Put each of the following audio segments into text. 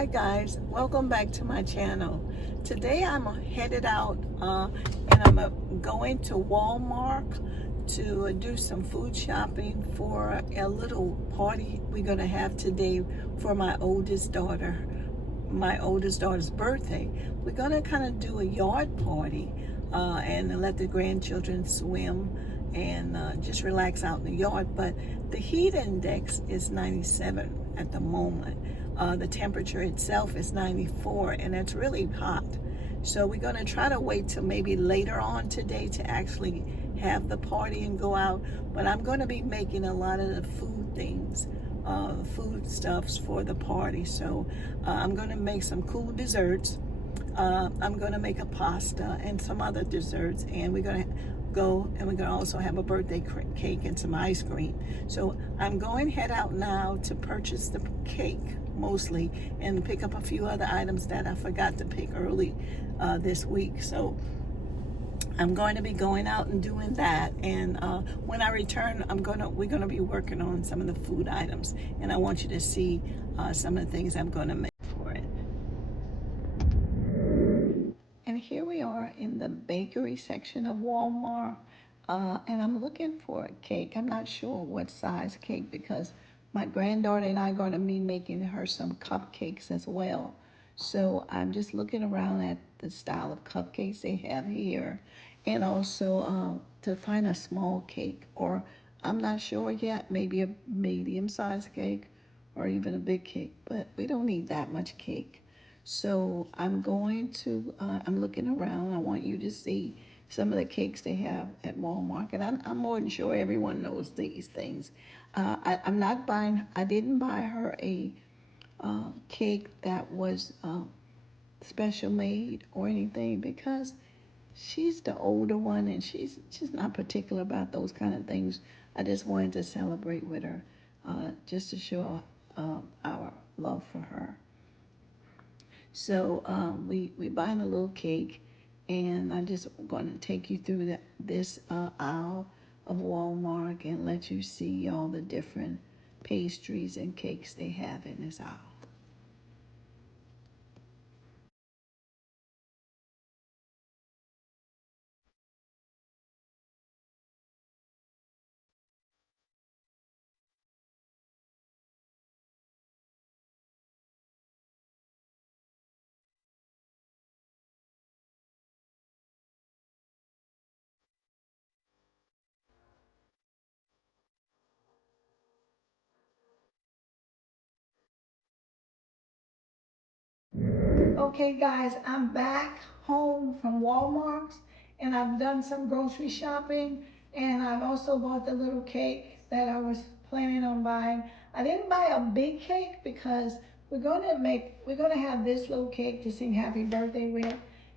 Hi guys, welcome back to my channel. Today I'm headed out and I'm going to Walmart to do some food shopping for a little party we're going to have today for my oldest daughter's birthday. We're going to kind of do a yard party and let the grandchildren swim and just relax out in the yard. But the heat index is 97 at the moment. The temperature itself is 94, and it's really hot. So we're going to try to wait till maybe later on today to actually have the party and go out. But I'm going to be making a lot of the food things, food stuffs for the party. So I'm going to make some cool desserts. I'm going to make a pasta and some other desserts, and we're going to go and we're going to also have a birthday cake and some ice cream. So I'm going to head out now to purchase the cake mostly and pick up a few other items that I forgot to pick early this week. So I'm going to be going out and doing that, and when I return we're going to be working on some of the food items, and I want you to see some of the things I'm going to make for it. And here we are in the bakery section of Walmart, and I'm looking for a cake. I'm not sure what size cake because my granddaughter and I are going to be making her some cupcakes as well. So I'm just looking around at the style of cupcakes they have here, and also to find a small cake, or I'm not sure yet, maybe a medium-sized cake or even a big cake, but we don't need that much cake. So I'm looking around. I want you to see some of the cakes they have at Walmart. And I'm more than sure everyone knows these things. I didn't buy her a cake that was special made or anything because she's the older one and she's not particular about those kind of things. I just wanted to celebrate with her, just to show our love for her. So we buying a little cake, and I'm just going to take you through this aisle of Walmart and let you see all the different pastries and cakes they have in this aisle. Okay, guys, I'm back home from Walmart, and I've done some grocery shopping, and I've also bought the little cake that I was planning on buying. I didn't buy a big cake because we're gonna have this little cake to sing happy birthday with,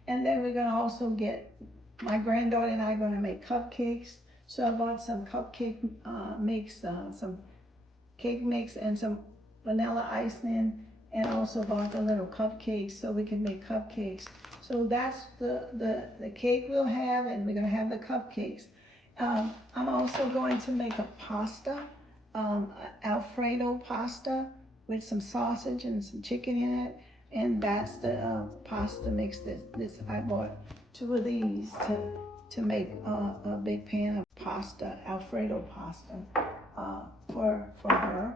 and then we're gonna also my granddaughter and I are gonna make cupcakes. So I bought some cupcake mix, some cake mix and some vanilla icing, and also bought the little cupcakes so we can make cupcakes. So that's the cake we'll have, and we're gonna have the cupcakes. I'm also going to make a pasta, Alfredo pasta with some sausage and some chicken in it. And that's the pasta mix this I bought two of these to make a big pan of pasta, Alfredo pasta, for her.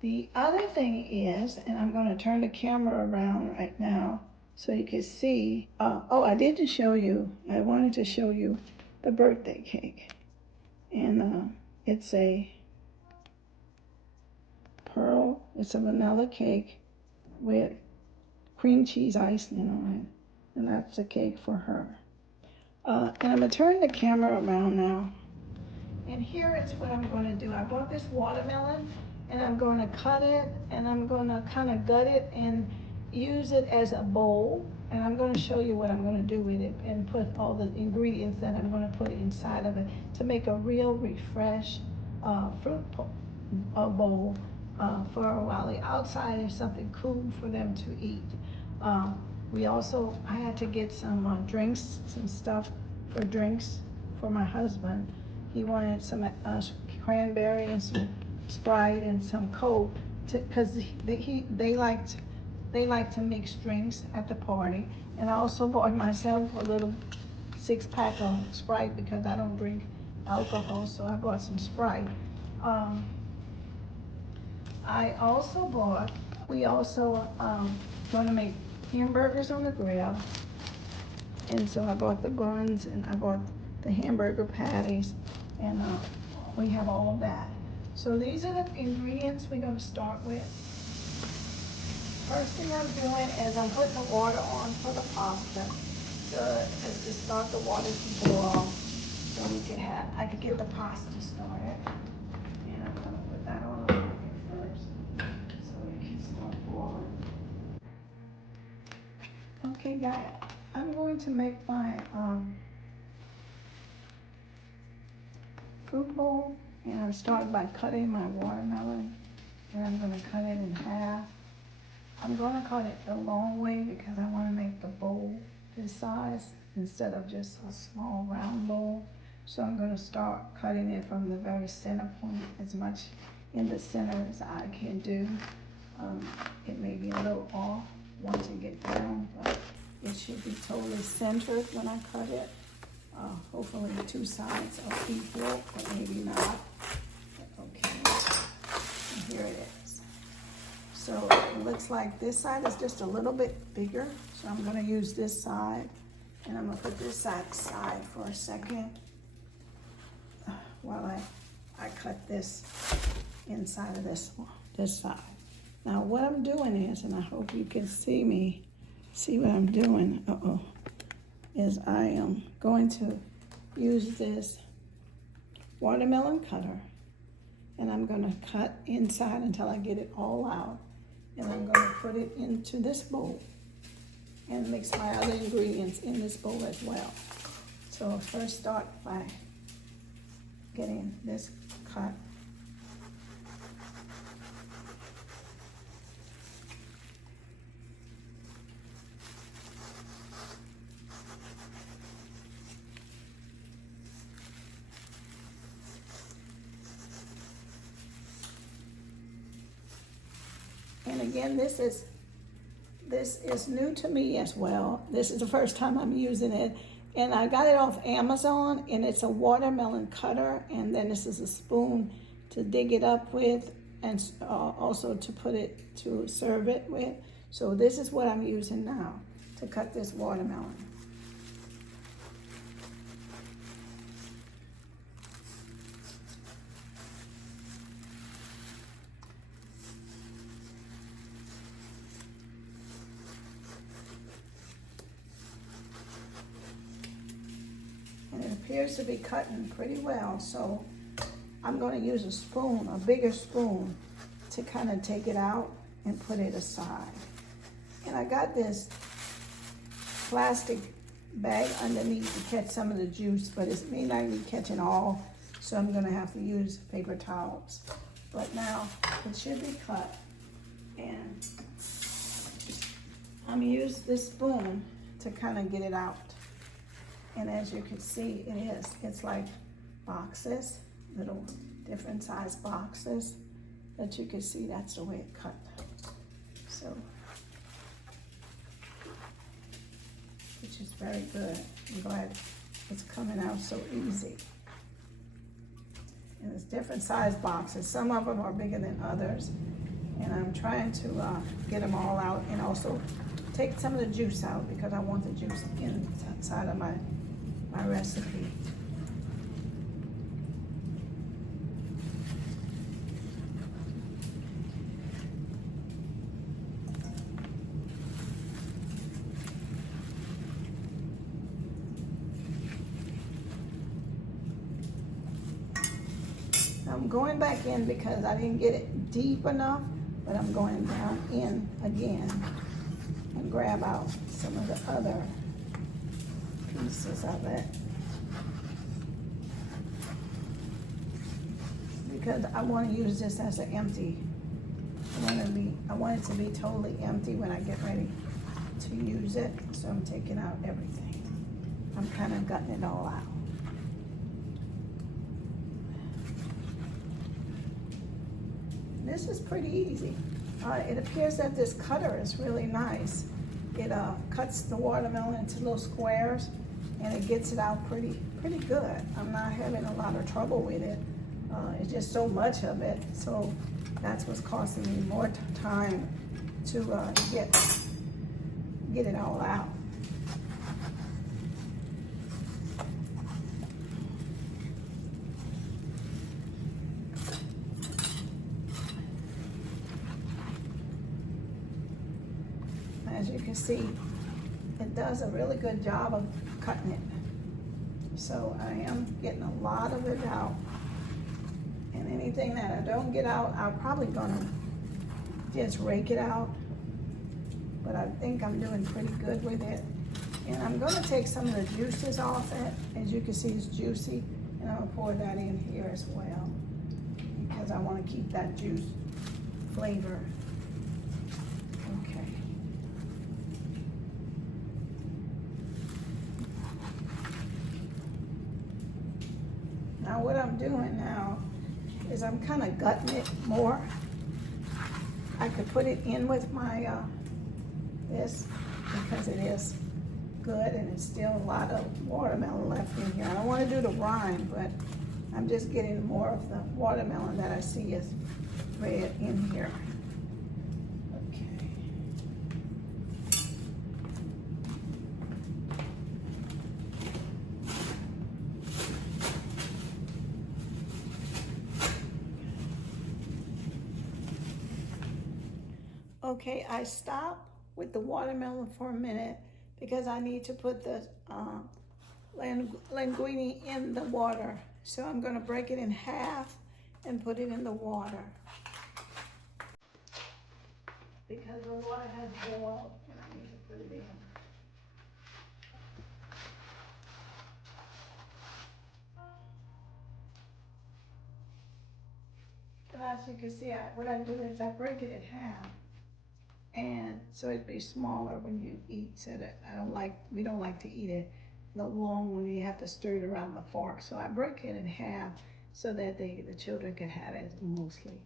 The other thing is, and I'm going to turn the camera around right now so you can see. I didn't show you. I wanted to show you the birthday cake, and it's a pearl. It's a vanilla cake with cream cheese icing on it, and that's the cake for her. And I'm gonna turn the camera around now. And here is what I'm going to do. I bought this watermelon, and I'm going to cut it, and I'm going to kind of gut it and use it as a bowl. And I'm going to show you what I'm going to do with it and put all the ingredients that I'm going to put inside of it to make a real refresh fruit bowl for while the outside is something cool for them to eat. I had to get some drinks, some stuff for drinks for my husband. He wanted some cranberry and some Sprite and some Coke, because they liked they like to mix drinks at the party. And I also bought myself a little 6-pack of Sprite because I don't drink alcohol, so I bought some Sprite. We also gonna make hamburgers on the grill. And so I bought the buns and I bought the hamburger patties, and we have all of that. So these are the ingredients we're gonna start with. First thing I'm doing is I'm putting the water on for the pasta to start the water to boil, so I could get the pasta started. And I'm gonna put that on the fire first, so it can start boiling. Okay, guys, I'm going to make my fruit bowl, and I'll start by cutting my watermelon, and I'm gonna cut it in half. I'm gonna cut it the long way because I wanna make the bowl this size instead of just a small round bowl. So I'm gonna start cutting it from the very center point, as much in the center as I can do. It may be a little off once it gets down, but it should be totally centered when I cut it. Hopefully the two sides are equal, but maybe not. Okay, and here it is. So it looks like this side is just a little bit bigger, so I'm gonna use this side, and I'm gonna put this side aside for a second while I cut this inside of this side. Now what I'm doing is, and I hope you can see what I'm doing, is I am going to use this watermelon cutter, and I'm gonna cut inside until I get it all out. And I'm gonna put it into this bowl and mix my other ingredients in this bowl as well. So I'll first start by getting this cut. And again, this is new to me as well. This is the first time I'm using it. And I got it off Amazon, and it's a watermelon cutter, and then this is a spoon to dig it up with, and also to serve it with. So this is what I'm using now to cut this watermelon. And it appears to be cutting pretty well, so I'm going to use a spoon, a bigger spoon, to kind of take it out and put it aside. And I got this plastic bag underneath to catch some of the juice, but it may not be catching all, so I'm going to have to use paper towels. But now it should be cut, and I'm going to use this spoon to kind of get it out. And as you can see, it's like boxes, little different size boxes that you can see. That's the way it cut. So, which is very good. I'm glad it's coming out so easy. And it's different size boxes. Some of them are bigger than others. And I'm trying to get them all out, and also take some of the juice out because I want the juice inside of my recipe. I'm going back in because I didn't get it deep enough, but I'm going down in again and grab out some of the other pieces of it, because I want to use this as an empty. I want it to be totally empty when I get ready to use it. So I'm taking out everything. I'm kind of gutting it all out. This is pretty easy. It appears that this cutter is really nice. It cuts the watermelon into little squares, and it gets it out pretty good. I'm not having a lot of trouble with it. It's just so much of it, so that's what's costing me more time to get it all out. As you can see, it does a really good job of cutting it. So I am getting a lot of it out. And anything that I don't get out, I'm probably gonna just rake it out. But I think I'm doing pretty good with it. And I'm gonna take some of the juices off it. As you can see, it's juicy. And I'm gonna pour that in here as well, because I wanna keep that juice flavor. Okay. Now what I'm doing now is I'm kind of gutting it more. I could put it in with my this, because it is good and it's still a lot of watermelon left in here. I don't want to do the rind, but I'm just getting more of the watermelon that I see is red in here. Okay, I stopped with the watermelon for a minute because I need to put the linguine in the water. So I'm gonna break it in half and put it in the water. Because the water has boiled and I need to put it in. And as you can see, what I do is I break it in half. And so it'd be smaller when you eat, so that we don't like to eat it the long when you have to stir it around the fork. So I break it in half so that the children can have it mostly.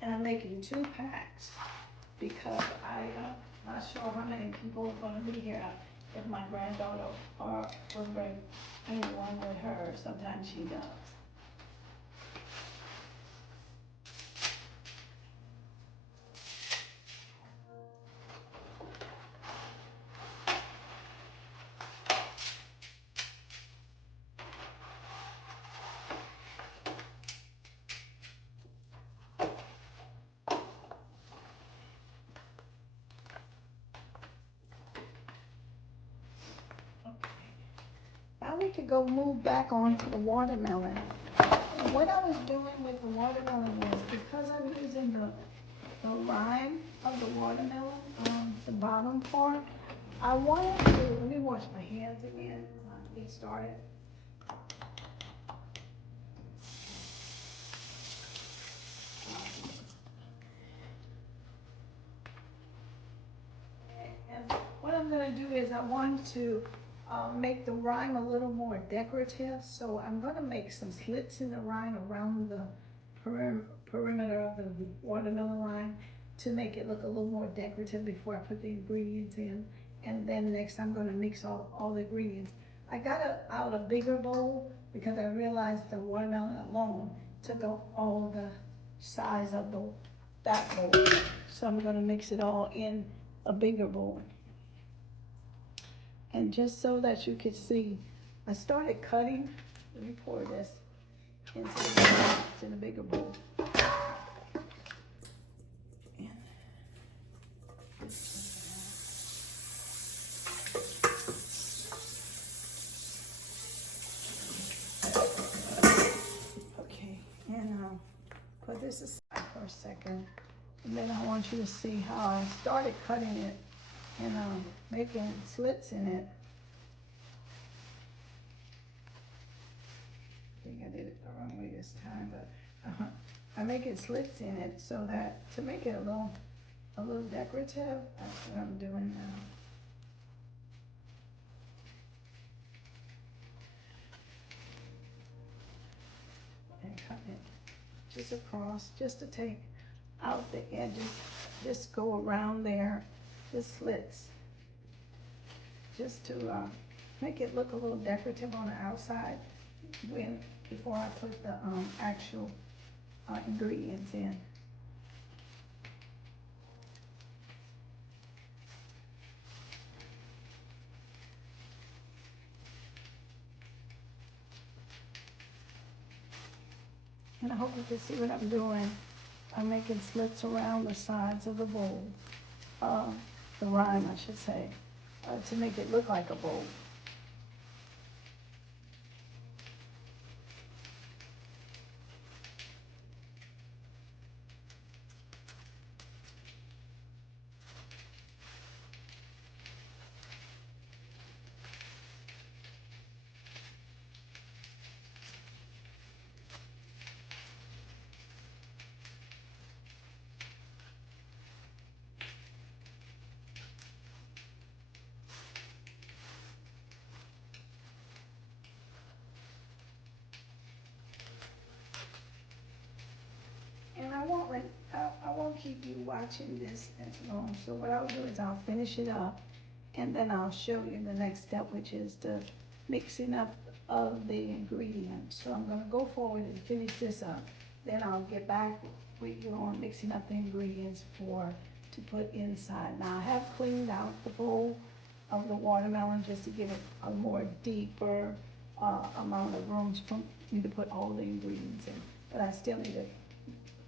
And I'm making 2 packs because I'm not sure how many people are gonna be here. If my granddaughter will bring anyone with her, sometimes she does. Now we could go move back on to the watermelon. And what I was doing with the watermelon was, because I'm using the rind of the watermelon on the bottom part, I wanted to, let me wash my hands again, get started. And what I'm gonna do is I want to make the rind a little more decorative. So I'm gonna make some slits in the rind around the perimeter of the watermelon rind to make it look a little more decorative before I put the ingredients in. And then next I'm gonna mix all the ingredients. I got out a bigger bowl because I realized the watermelon alone took up all the size of that bowl. So I'm gonna mix it all in a bigger bowl. And just so that you could see, I started cutting. Let me pour this in a bigger bowl. Okay, and put this aside for a second. And then I want you to see how I started cutting it and making slits in it. I did it the wrong way this time, but I make it slits in it so that, to make it a little decorative, that's what I'm doing now. And cut it just across, just to take out the edges, just go around there, just slits, just to make it look a little decorative on the outside before I put the actual ingredients in. And I hope you can see what I'm doing. I'm making slits around the sides of the bowl, the rhyme, I should say, to make it look like a bowl. And I won't keep you watching this as long. So what I'll do is I'll finish it up, and then I'll show you the next step, which is the mixing up of the ingredients. So I'm gonna go forward and finish this up. Then I'll get back with you on mixing up the ingredients to put inside. Now I have cleaned out the bowl of the watermelon just to give it a more deeper amount of room for me to put all the ingredients in. But I still need to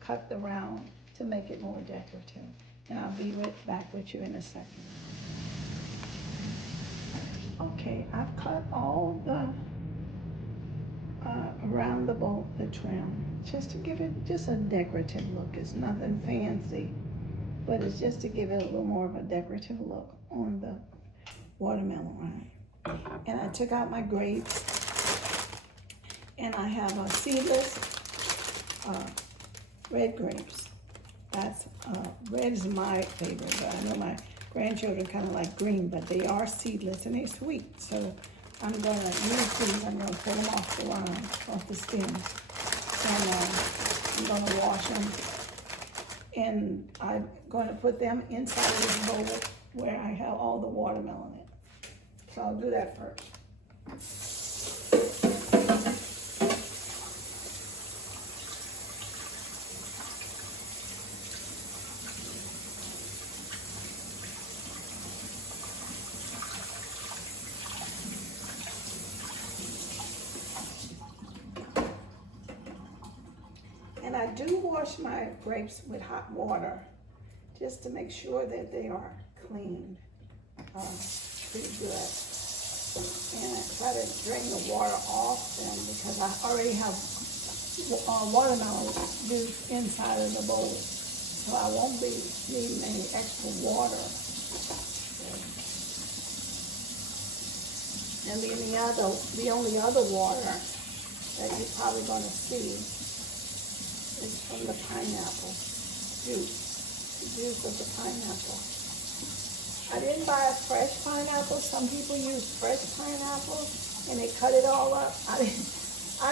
cut the round to make it more decorative. And I'll be back with you in a second. Okay, I've cut all the around the bowl, the trim, just to give it just a decorative look. It's nothing fancy, but it's just to give it a little more of a decorative look on the watermelon rind. And I took out my grapes, and I have a seedless red grapes. That's red is my favorite, but I know my grandchildren kind of like green, but they are seedless and they're sweet. So I'm gonna use these. I'm gonna pull them off the rind, off the stem, and I'm gonna wash them. And I'm gonna put them inside of this bowl where I have all the watermelon in. So I'll do that first. And I do wash my grapes with hot water just to make sure that they are cleaned pretty good. And I try to drain the water off them because I already have watermelon juice inside of the bowl. So I won't be needing any extra water. And then the only other water that you're probably going to see is from the pineapple juice, the juice of the pineapple. I didn't buy a fresh pineapple. Some people use fresh pineapple and they cut it all up. I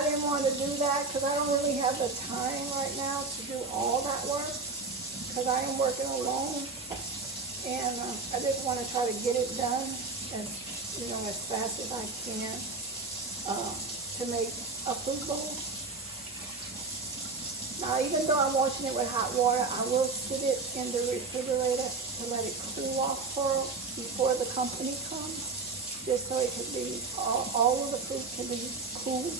didn't want to do that because I don't really have the time right now to do all that work because I am working alone, and I just want to try to get it done as fast as I can to make a fruit bowl. Now, even though I'm washing it with hot water, I will sit it in the refrigerator to let it cool off before the company comes, just so it can be, all of the fruit can be cool.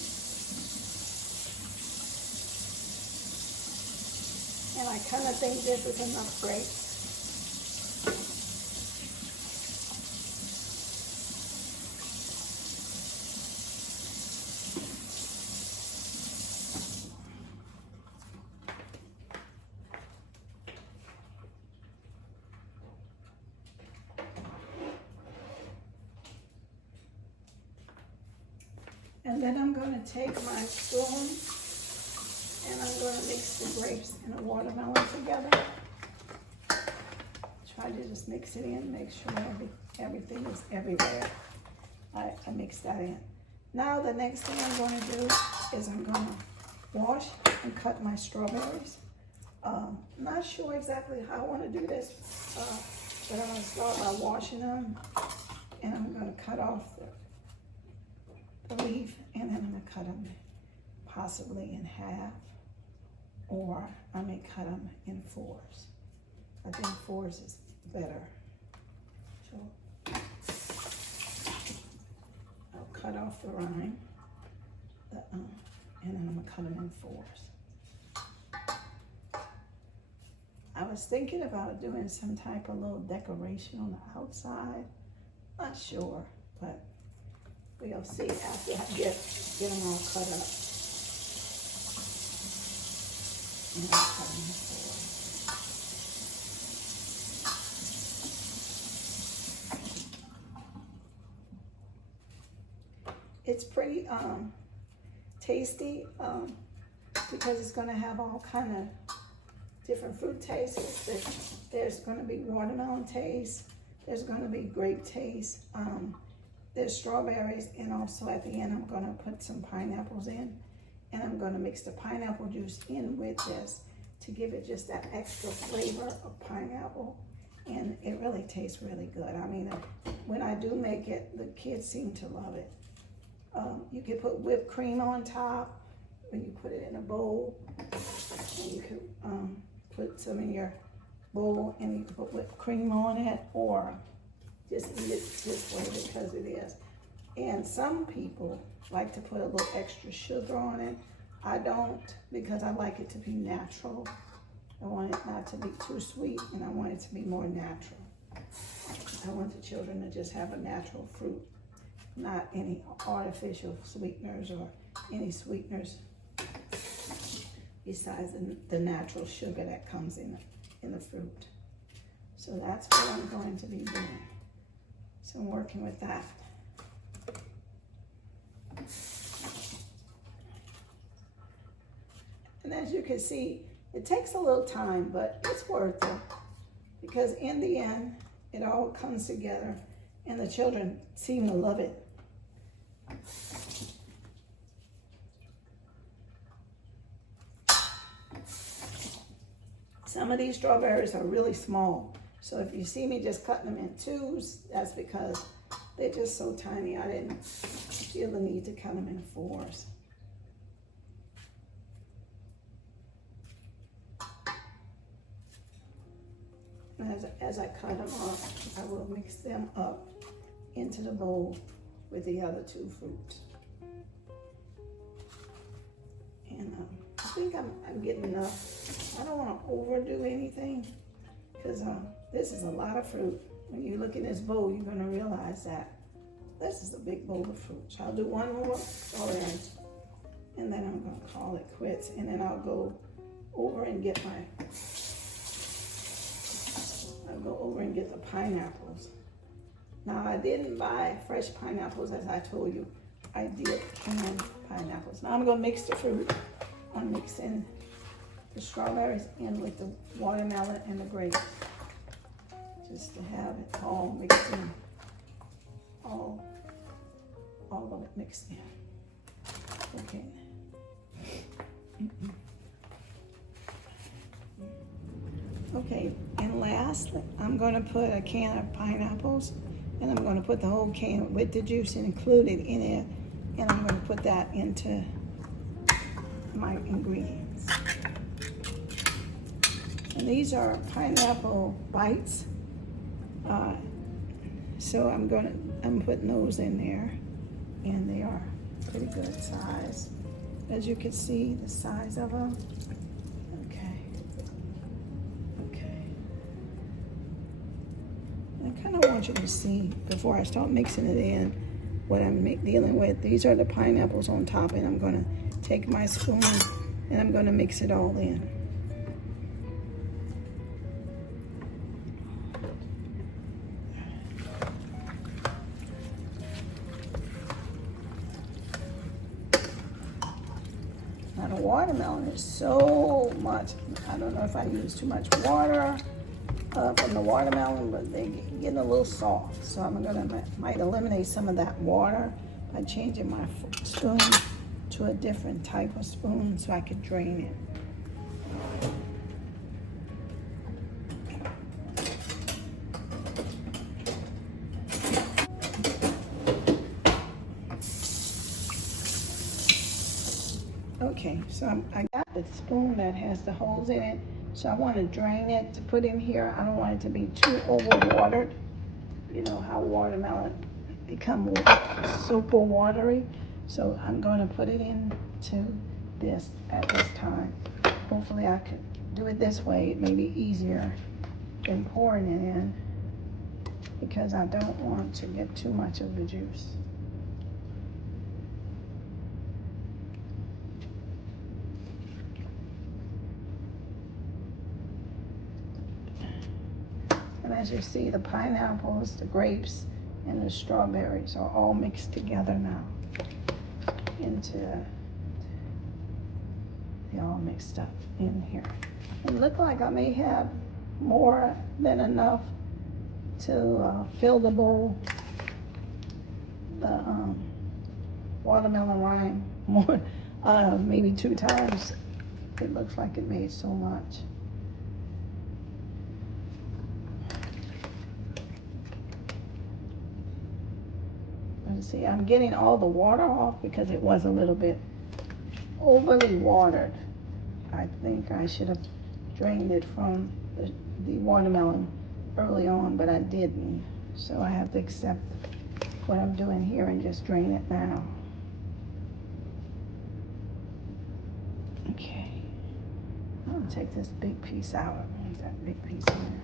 And I kind of think this is enough grapes. And then I'm gonna take my spoon and I'm gonna mix the grapes and the watermelon together. Try to just mix it in, make sure everything is everywhere. I mix that in. Now the next thing I'm gonna do is I'm gonna wash and cut my strawberries. Not sure exactly how I wanna do this, but I'm gonna start by washing them and I'm gonna cut off the leaf, and then I'm gonna cut them possibly in half, or I may cut them in fours. I think fours is better. So I'll cut off the rind, and then I'm gonna cut them in fours. I was thinking about doing some type of little decoration on the outside. Not sure, but we'll see after I get them all cut up. And I'll cut them in fours. It's pretty tasty because it's going to have all kind of different fruit tastes. There's going to be watermelon taste. There's going to be grape taste. There's strawberries, and also at the end I'm going to put some pineapples in, and I'm going to mix the pineapple juice in with this to give it just that extra flavor of pineapple, and it really tastes really good. I mean, when I do make it, the kids seem to love it. You can put whipped cream on top when you put it in a bowl, and you can put some in your bowl and you can put whipped cream on it, or just eat it this way because it is. And some people like to put a little extra sugar on it. I don't, because I like it to be natural. I want it not to be too sweet, and I want it to be more natural. I want the children to just have a natural fruit, not any artificial sweeteners or any sweeteners besides the natural sugar that comes in the fruit. So that's what I'm going to be doing. So I'm working with that. And as you can see, it takes a little time, but it's worth it, because in the end, it all comes together and the children seem to love it. Some of these strawberries are really small. So if you see me just cutting them in twos, that's because they're just so tiny. I didn't feel the need to cut them in fours. As I cut them up, I will mix them up into the bowl with the other two fruits. And I think I'm getting enough. I don't want to overdo anything, because this is a lot of fruit. When you look in this bowl, you're going to realize that this is a big bowl of fruit. So I'll do one more orange, and then I'm going to call it quits. And then I'll go over and get the pineapples. Now, I didn't buy fresh pineapples, as I told you. I did canned pineapples. Now I'm going to mix the fruit. I'm mixing the strawberries in with the watermelon and the grapes, just to have it all mixed in, all of it mixed in. Okay. Okay, and lastly, I'm going to put a can of pineapples, and I'm going to put the whole can with the juice included in it, and I'm going to put that into my ingredients. And these are pineapple bites, so I'm putting those in there, and they are pretty good size. As you can see, the size of them. I kind of want you to see, before I start mixing it in, what I'm dealing with. These are the pineapples on top, and I'm going to take my spoon and I'm going to mix it all in. Now the watermelon is so much, I don't know if I use too much water from the watermelon, but they're getting a little soft. So I'm might eliminate some of that water by changing my spoon to a different type of spoon so I could drain it. Okay, so I got the spoon that has the holes in it, so I want to drain it to put in here. I don't want it to be too overwatered. You know how watermelon become super watery. So I'm going to put it into this at this time. Hopefully I can do it this way. It may be easier than pouring it in because I don't want to get too much of the juice. And as you see, the pineapples, the grapes, and the strawberries are all mixed together now they're all mixed up in here. It looked like I may have more than enough to fill the bowl, the watermelon rind, more, maybe 2 times. It looks like it made so much. See, I'm getting all the water off because it was a little bit overly watered. I think I should have drained it from the watermelon early on, but I didn't. So I have to accept what I'm doing here and just drain it now. Okay. I'm gonna take this big piece out. Leave that big piece in there.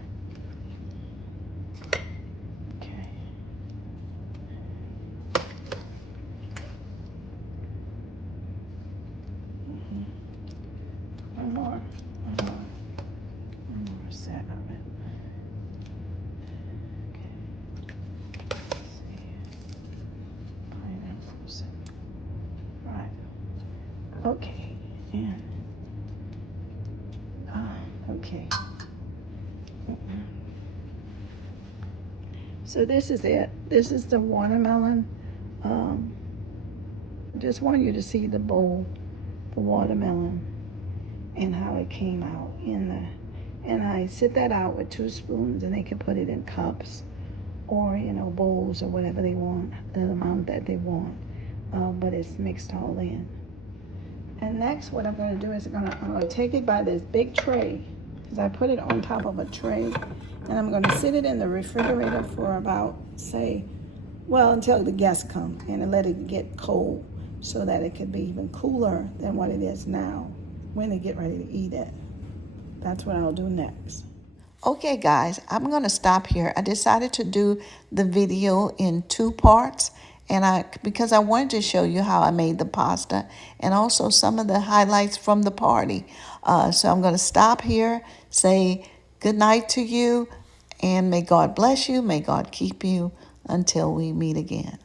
One more set of it. Okay. Let's see. Pineapples. Right. Okay. And okay. So this is it. This is the watermelon. I just want you to see the bowl, the watermelon, and how it came out and I sit that out with 2 spoons, and they can put it in cups or, you know, bowls or whatever they want, the amount that they want. But it's mixed all in. And next, what I'm going to do is I'm going to take it by this big tray, because I put it on top of a tray, and I'm going to sit it in the refrigerator for about, say, well, until the guests come, and let it get cold so that it could be even cooler than what it is now when they get ready to eat it. That's what I'll do next. Okay, guys, I'm going to stop here. I decided to do the video in 2 parts, and because I wanted to show you how I made the pasta and also some of the highlights from the party. So I'm going to stop here, say good night to you, and may God bless you, may God keep you until we meet again.